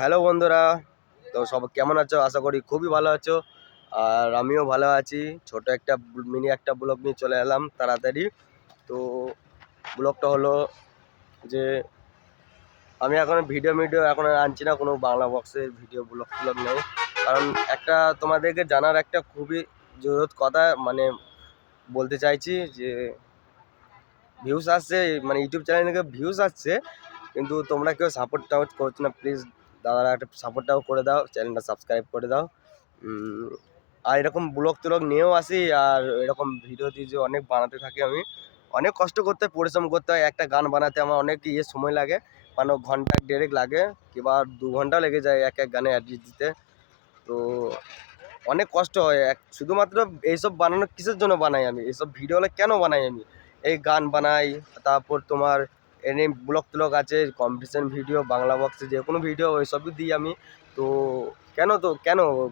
Hello বন্ধুরা, তো সব কেমন আছো? আশা করি খুবই ভালো আছো। আর আমিও ভালো আছি। ছোট একটা মিনি একটা ব্লগ নিয়ে চলে এলাম তাড়াতাড়ি। তো ব্লগটা হলো যে আমি এখন ভিডিও এখন আর আনছি না, কোনো বাংলা বক্সের ভিডিও ব্লগ নেই। কারণ একটা তোমাদেরকে জানার একটা খুবই জরুরত কথা মানে বলতে চাইছি যে ভিউজ আসছে, মানে ইউটিউব চ্যানেল থেকে ভিউজ আসছে, কিন্তু তোমরা কেউ সাপোর্টটাও করছো না। প্লিজ দাদারা একটা সাপোর্টটাও করে দাও, চ্যানেলটা সাবস্ক্রাইব করে দাও। আর এরকম ব্লগ ট্লগ নিয়েও আসি, আর এরকম ভিডিও দিয়ে অনেক বানাতে থাকি। আমি অনেক কষ্ট করতে হয়, পরিশ্রম করতে হয়। একটা গান বানাতে আমার অনেক সময় লাগে, মানে ঘন্টা দেড়েক লাগে, কিংবা 2 ঘন্টা লেগে যায় এক এক গানে অ্যাড্রেস দিতে। তো অনেক কষ্ট হয়। শুধুমাত্র এইসব বানানো কিসের জন্য বানাই আমি, এইসব ভিডিওগুলো কেন বানাই আমি? এই গান বানাই, তারপর তোমার এনে ব্লগ ট্লগ আছে, কম্পিটিশন ভিডিও, বাংলা বক্সে যে কোনো ভিডিও ওইসবই দিই আমি। তো কেন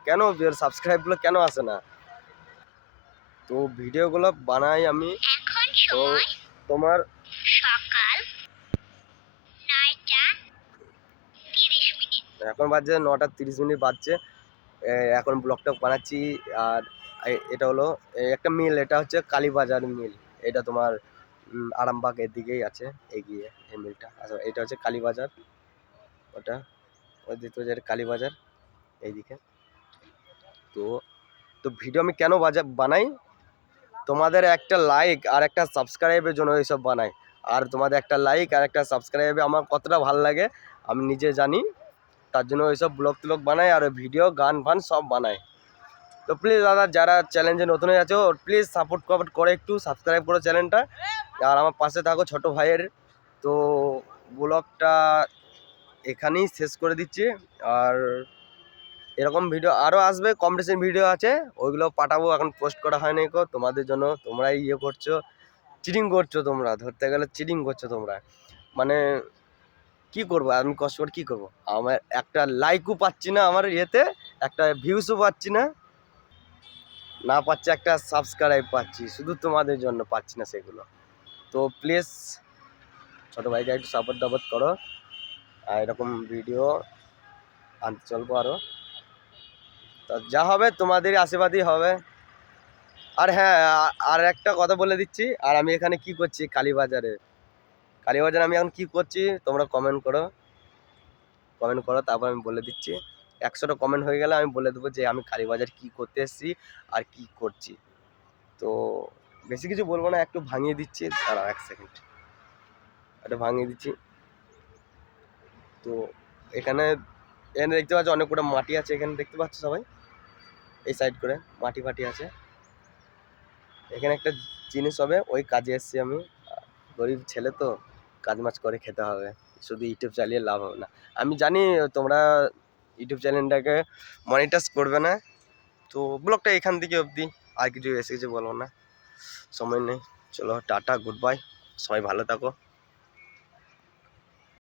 কেন সাবস্ক্রাইবগুলো কেন আসে না? তো ভিডিওগুলো বানাই আমি। তো তোমার সকাল 9:30 এখন বাজছে 9:30 বাজছে। এখন ব্লগটা বানাচ্ছি। আর এটা হলো একটা মিল, এটা হচ্ছে কালীবাজার মিল। এটা তোমার আরামবাগের দিকেই আছে এগিয়ে এই মিলটা। আচ্ছা, এটা হচ্ছে কালীবাজার, ওটা ওই দিকে হচ্ছে কালীবাজার এইদিকে। তো তো ভিডিও আমি কেন বানাই? তোমাদের একটা লাইক আর একটা সাবস্ক্রাইবের জন্য এইসব বানাই। আর তোমাদের একটা লাইক আর একটা সাবস্ক্রাইবে আমার কতটা ভালো লাগে আমি নিজে জানি। তার জন্য ওইসব ব্লগ ট্লগ বানাই, আর ভিডিও গান ফান সব বানাই। তো প্লিজ দাদা, যারা চ্যালেঞ্জে নতুন হয়ে আছো, প্লিজ সাপোর্ট করে একটু সাবস্ক্রাইব করো চ্যানেলটা, আর আমার পাশে থাকো ছোট ভাইয়ের। তো ব্লগটা এখানেই শেষ করে দিচ্ছি। আর এরকম ভিডিও আরও আসবে, কম্পিটিশন ভিডিও আছে, ওইগুলো পাঠাবো। এখন পোস্ট করা হয়নি গো তোমাদের জন্য, তোমরাই করছো, চিটিং করছো। তোমরা ধরতে গেলে চিটিং করছো তোমরা। মানে কি করবো আমি, কষ্ট করে কী করবো? আমার একটা লাইকও পাচ্ছি না আমার একটা ভিউসও পাচ্ছি না, পাচ্ছি একটা সাবস্ক্রাইব পাচ্ছি, শুধু তোমাদের জন্য পাচ্ছি না সেগুলো। তো প্লিজ ছোটো ভাইকে একটু সাপোর্ট করো, আর এরকম ভিডিও আনতে চলবো আরও। তো যা হবে তোমাদের আশীর্বাদই হবে। আর হ্যাঁ, আর একটা কথা বলে দিচ্ছি, আর আমি এখানে কি করছি কালীবাজারে আমি এখন কি করছি, তোমরা কমেন্ট করো, তারপর আমি বলে দিচ্ছি। 100টা কমেন্ট হয়ে গেলে আমি বলে দেবো যে আমি কালীবাজার কি করতে এসেছি আর কি করছি। তো বেশি কিছু বলবো না, একটু ভাঙিয়ে দিচ্ছি, দাঁড়াও 1 সেকেন্ড, এটা ভাঙিয়ে দিচ্ছি। তো এখানে দেখতে পাচ্ছ অনেক কটা মাটি আছে, এখানে দেখতে পাচ্ছ সবাই, এই সাইড করে মাটি ফাটি আছে। এখানে একটা জিনিস হবে, ওই কাজে এসেছি আমি। গরিব ছেলে তো, কাজ মাজ করে খেতে হবে, শুধু ইউটিউব চালিয়ে লাভ হবে না। আমি জানি তোমরা ইউটিউব চ্যানেলটাকে মনিটাইজ করবে না। তো ব্লগটা এখান থেকে অবধি, আর কিছু এসে কিছু বলবো না, সময় নেই। চলো টাটা, গুড বাই, সবাই ভালো থাকো।